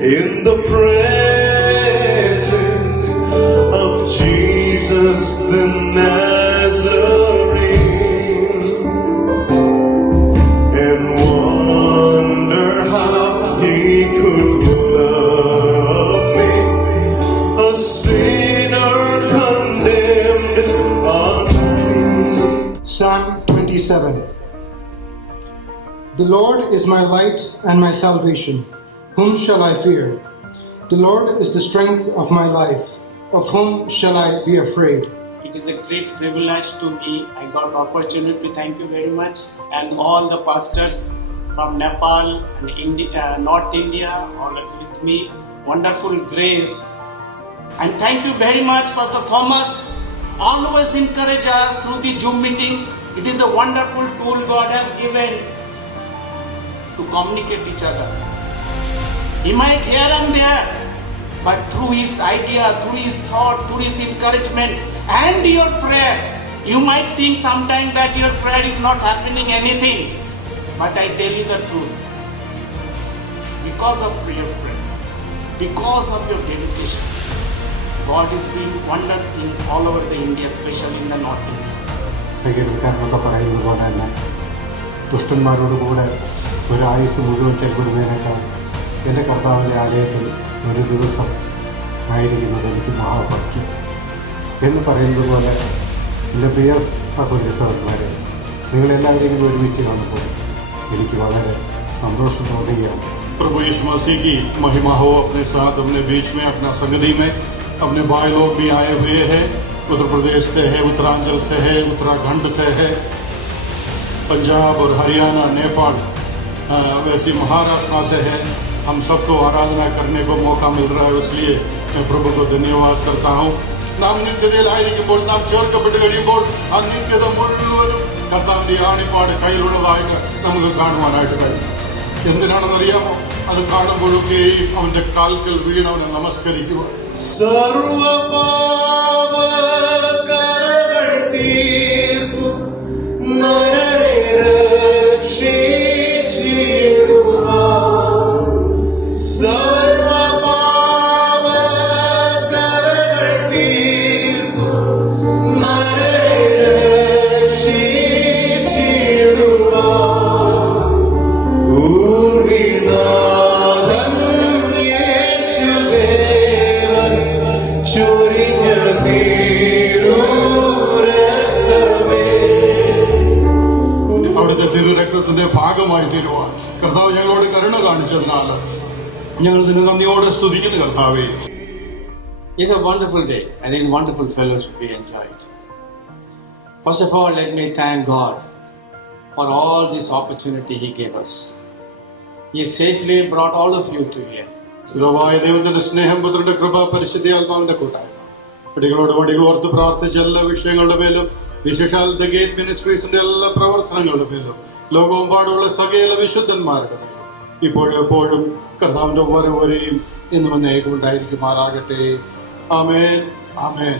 in the presence of Jesus the Nazarene, and wonder how he could love me, a sinner condemned unclean. Psalm 27. The Lord is my light and my salvation. Whom shall I fear? The Lord is the strength of my life. Of whom shall I be afraid? It is a great privilege to me. I got opportunity. Thank you very much. And all the pastors from Nepal and India, North India, always with me. Wonderful grace. And thank you very much, Pastor Thomas. Always encourage us through the Zoom meeting. It is a wonderful tool God has given to communicate each other. He might here and there, but through his idea, through his thought, through his encouragement and your prayer, you might think sometimes that your prayer is not happening anything. But I tell you the truth. Because of your prayer, because of your dedication, God is doing wonder things all over the India, especially in the North India. സങ്കീർത്തനക്കാരനൊക്കെ പറയുന്നത് പോലെ തന്നെ ദുഷ്ടന്മാരോട് കൂടെ ഒരായുസ് മുഴുവൻ ചെലവിടുന്നതിനേക്കാൾ എൻ്റെ കർത്താവിൻ്റെ ആലയത്തിൽ ഒരു ദിവസം ആയിരിക്കുന്നത് എനിക്ക് മഹാഭാഗ്യം എന്ന് പറയുന്നത് പോലെ എൻ്റെ പ്രിയ സഹോദരി സഹോദരന്മാരെ, നിങ്ങളെല്ലാവരും ഇങ്ങനെ ഒരുമിച്ച് കാണുമ്പോൾ എനിക്ക് വളരെ സന്തോഷം തോന്നുകയാണ്. प्रभु यीशु मसीह की महिमा हो अपने साथ, अपने बीच में, अपना संगति में. अपने भाई लोग भी आए हुए हैं. उत्तर प्रदेश से है, उत्तरांचल से है, उत्तराखंड से है, पंजाब और हरियाणा, नेपाल, वैसे महाराष्ट्र से है. हम सबको आराधना करने को मौका मिल रहा है, इसलिए मैं प्रभु को धन्यवाद करता हूँ. നാം നിത്യതയിലായിരിക്കുമ്പോൾ, നാം ചേർക്കപ്പെട്ട് കഴിയുമ്പോൾ ആ നിത്യത മുഴുവനും കർത്താവിന്റെ ആണിപ്പാട് കയ്യിലുള്ളതായിട്ട് നമുക്ക് കാണുവാനായിട്ട് കഴിയും. എന്തിനാണെന്നറിയാമോ? അത് കാണുമ്പോഴൊക്കെയും അവന്റെ കാൽക്കൽ വീണവനെ നമസ്കരിക്കുക. സർവപാപകരങ്ങൾ തീർത്തു നരനെ രക്ഷിച്ചിടുവാൻ, സർവപാപകരങ്ങൾ തീർത്തു നരനെ രക്ഷിച്ചിടുവാൻ, പൂർവിനാഥൻ യേശുദേവൻ ചൊരിഞ്ഞ തിരുരക്തമേ, അവിടുത്തെ തിരുരക്തത്തിന്റെ ഭാഗമായി തീരുവാൻ കർത്താവ് ഞങ്ങളോട് കരുണ കാണിച്ചതിനാൽ ഞങ്ങൾ നിന്നെ നന്ദിയോടെ സ്തുതിക്കുന്നു കർത്താവേ. It's a wonderful day. I think wonderful fellowship we enjoyed. First of all, let me thank God for all this opportunity He gave us. He safely brought all of you to here. പിതാവായ ദൈവത്തിന്റെ സ്നേഹം, പുത്രന്റെ കൃപ, പരിശുദ്ധാത്മാവിന്റെ കൂട്ടായ്മ വടികളോട് വടികൾ ഓർത്ത് പ്രാർത്ഥിച്ച എല്ലാ വിഷയങ്ങളുടെ മേലും, വിശേഷാൽ ദ ഗേറ്റ് മിനിസ്ട്രീസിന്റെ എല്ലാ പ്രവർത്തനങ്ങളുടെ മേലും, ലോകമെമ്പാടുള്ള സകല വിശുദ്ധന്മാരുടെ മേലും ഇപ്പോഴും എപ്പോഴും കർത്താവിന്റെ വരവരെയും എന്നും എന്നേക്കും ഉണ്ടായിരിക്കുമാറാകട്ടെ. ആമേൻ, ആമേൻ.